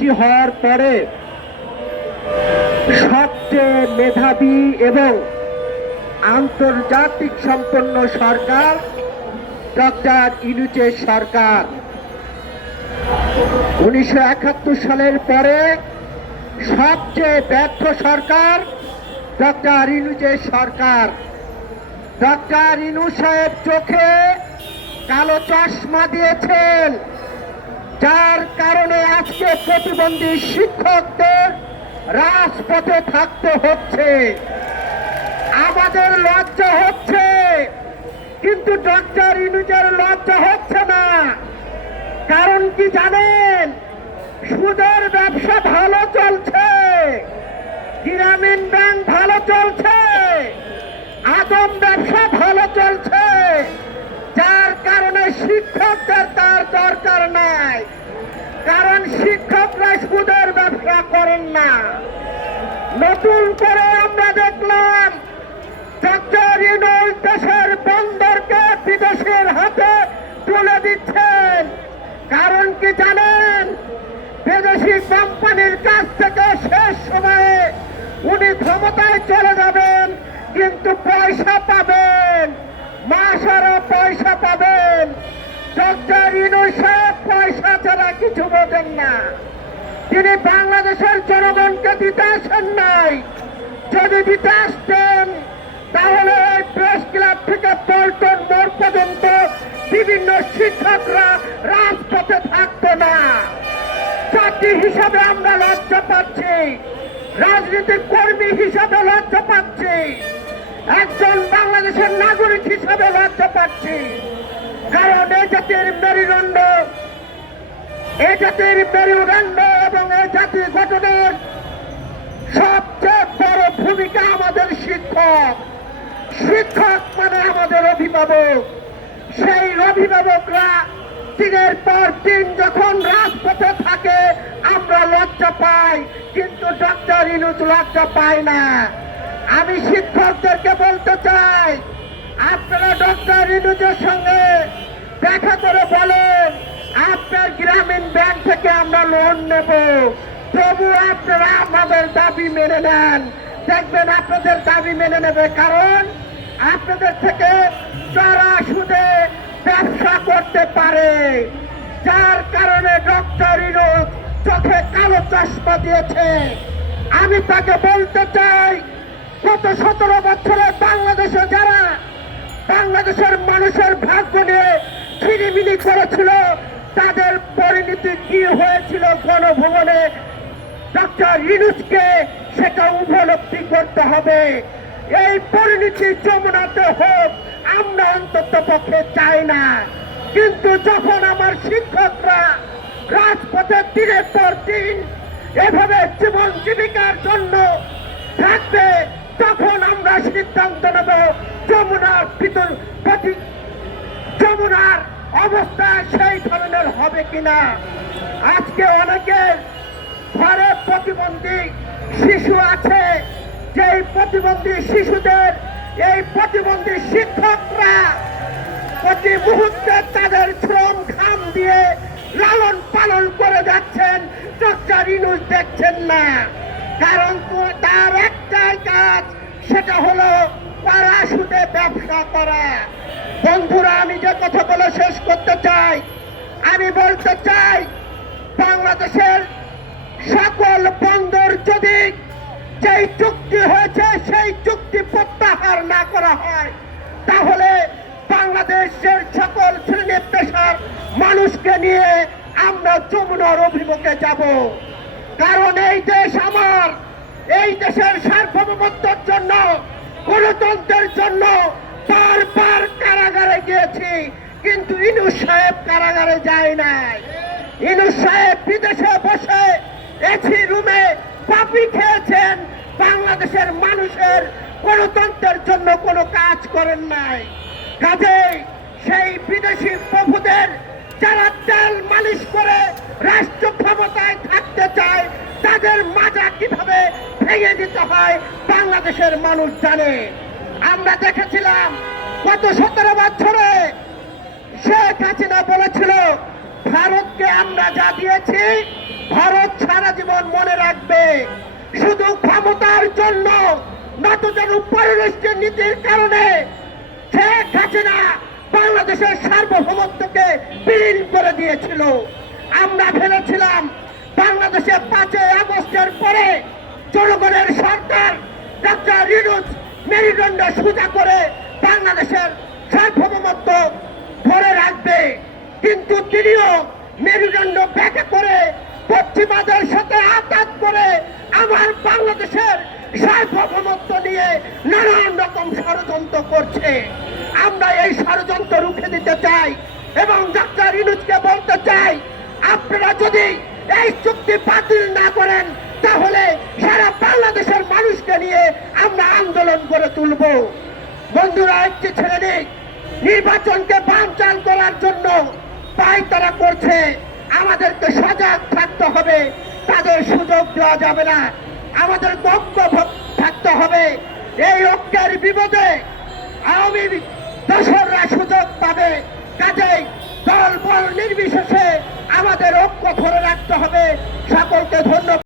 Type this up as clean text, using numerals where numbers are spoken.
হওয়ার পরে সবচেয়ে মেধাবী এবং আন্তর্জাতিক সম্পন্ন সরকার ডক্টর ইউনূসের সরকার। 1971 সালের পরে সবচেয়ে ব্যর্থ সরকার ডক্টর ইউনূসের সরকার। ডক্টর ইউনূস সাহেব চোখে কালো চশমা দিয়েছেন, যার কারণে আজকে প্রতিবন্ধী শিক্ষকদের রাজপথে থাকতে হচ্ছে। আমাদের লজ্জা হচ্ছে, কিন্তু ডক্টর ইউনূসের লজ্জা হচ্ছে না। কারণ কি জানেন? সুদের ব্যবসা ভালো চলছে, গ্রামীণ ব্যাংক ভালো চলছে, আদম ব্যবসা ভালো চলছে, যার কারণে শিক্ষকদের তার দরকার নাই। কারণ শিক্ষকরা সুদের ব্যবসা করেন না। নতুন করে আমরা দেখলাম ডক্টর ইউনূস দেশের বন্দরকে বিদেশের হাতে তুলে দিচ্ছেন। কারণ কি জানেন? বিদেশি কোম্পানির কাছ থেকে শেষ সময়ে উনি ক্ষমতায় চলে যাবেন, কিন্তু পয়সা পাবেন, মাসেরও পয়সা পাবেন। ডক্টর ইউনূস সাহেব পয়সা ছাড়া কিছু বোঝেন না। তিনি বাংলাদেশের জনগণকে দিতে আসেন নাই। যদি দিতে আসতেন তাহলে এই প্রেস ক্লাব থেকে পল্টন মোড় পর্যন্ত বিভিন্ন শিক্ষকরা রাজপথে থাকতো না। জাতি হিসাবে আমরা লজ্জা পাচ্ছি, রাজনৈতিক কর্মী হিসাবে লজ্জা পাচ্ছি, একজন বাংলাদেশের নাগরিক হিসাবে লজ্জা পাচ্ছি। কারণ এই জাতির মেরুদণ্ড, এবং এই জাতি গঠনের সবচেয়ে বড় ভূমিকা আমাদের শিক্ষক। শিক্ষক মানে আমাদের অভিভাবক। সেই অভিভাবকরা দিনের পর দিন যখন রাজপথে থাকে আমরা লজ্জা পাই, কিন্তু ডক্টর ইউনূস লজ্জা পায় না। আমি শিক্ষকদেরকে বলতে চাই, আপনারা ডক্টর ইউনূসের সঙ্গে দেখা করে বলেন আপনার গ্রামীণ ব্যাংক থেকে আমরা লোন নেব, তবু আপনারা আমাদের দাবি মেনে নেন। দেখবেন আপনাদের দাবি মেনে নেবে, কারণ আপনাদের থেকে চড়া সুদে ব্যবসা করতে পারে। যার কারণে ডক্টর ইউনূস চোখে কালো চশমা দিয়েছে। আমি তাকে বলতে চাই, গত 17 বছরে বাংলাদেশে যারা বাংলাদেশের মানুষের ভাগ্য নিয়ে ছিনিমিনি করেছিল, তাদের পরিণতি কি হয়েছিল গণভবনে, ডক্টর ইউনূসকে সেটা উপলব্ধি করতে হবে। এই পরিণতি যমুনাতে হোক আমরা অন্তত পক্ষে চাই না। কিন্তু যখন আমার শিক্ষকরা রাজপথে দিনের পর দিন এভাবে জীবন জীবিকার জন্য থাকবে, তখন আমরা সিদ্ধান্ত নেব যমুনার অবস্থা সেই ধরনের হবে কিনা। আজকে অনেকের ঘরে প্রতিবন্ধী শিশু আছে, যেই প্রতিবন্ধী শিশুদের এই প্রতিবন্ধী শিক্ষকরা প্রতি মুহূর্তে তাদের শ্রম ঘাম দিয়ে লালন পালন করে যাচ্ছেন। ডক্টর ইউনূস দেখছেন না, কারণ তার একটাই কাজ, সেটা হলো পাড়া সুদে ব্যবসা করা। বন্ধুরা, আমি যে কথাগুলো শেষ করতে চাই, আমি বলতে চাই বাংলাদেশের সকল বন্দর যদি যেই চুক্তি হয়েছে সেই চুক্তি প্রত্যাহার না করা হয়, তাহলে বাংলাদেশের সকল শ্রেণী পেশার মানুষকে নিয়ে আমরা যমুনার অভিমুখে যাব। কারণ এই দেশ আমার, এই দেশের সার্বভৌমত্বের জন্য, গণতন্ত্রের জন্য বারবার কারাগারে গিয়েছি, কিন্তু ইউনূস সাহেব কারাগারে যায় নাই। ইউনূস সাহেব বিদেশে বসে এসি রুমে পাপি খেয়েছেন, বাংলাদেশের মানুষের গণতন্ত্রের জন্য কোনো কাজ করেন নাই। কাজেই সেই বিদেশি প্রভুদের যারা তেল মালিশ করে রাষ্ট্র ক্ষমতায় থাকতে চায়, তাদের মাজা কিভাবে ভেঙে দিতে হয় বাংলাদেশের মানুষ জানে। আমরা দেখেছিলাম গত 17 বছরে শেখ হাসিনা বলেছিল ভারতকে আমরা যা দিয়েছি ভারত সারা জীবন মনে রাখবে। শুধু ক্ষমতার জন্য নতজন পররাষ্ট্র নীতির কারণে শেখ হাসিনা বাংলাদেশের সার্বভৌমত্বকে বিলীন করে দিয়েছিল। আমরা ভেবেছিলাম বাংলাদেশে 5ই আগস্টের পরে জনগণের সরকার ডক্টর ইউনূস মেরুদণ্ড সোজা করে বাংলাদেশের সার্বভৌমত্ব ধরে রাখবে, কিন্তু তিনিও মেরুদণ্ড ব্যাখ্যা করে পশ্চিমাদের সাথে আঘাত করে আমার বাংলাদেশের সার্বভৌমত্ব নিয়ে নানান রকম ষড়যন্ত্র করছে। আমরা এই ষড়যন্ত্র রুখে দিতে চাই এবং ডক্টর ইউনূসকে বলতে চাই, আপনারা যদি এই চুক্তি বাতিল না করেন তাহলে সারা বাংলাদেশের মানুষকে নিয়ে আমরা আন্দোলন করে তুলব। বন্ধুরা, একটি শ্রেণী নির্বাচনকে বানচাল করার জন্য পায়তারা করছে। আমাদেরকে সজাগ থাকতে হবে, তাদের সুযোগ দেওয়া যাবে না। আমাদের ঐক্য থাকতে হবে। এই ঐক্যের বিপদে আওয়ামী দোসররা সুযোগ পাবে। কাজেই দল বল নির্বিশেষে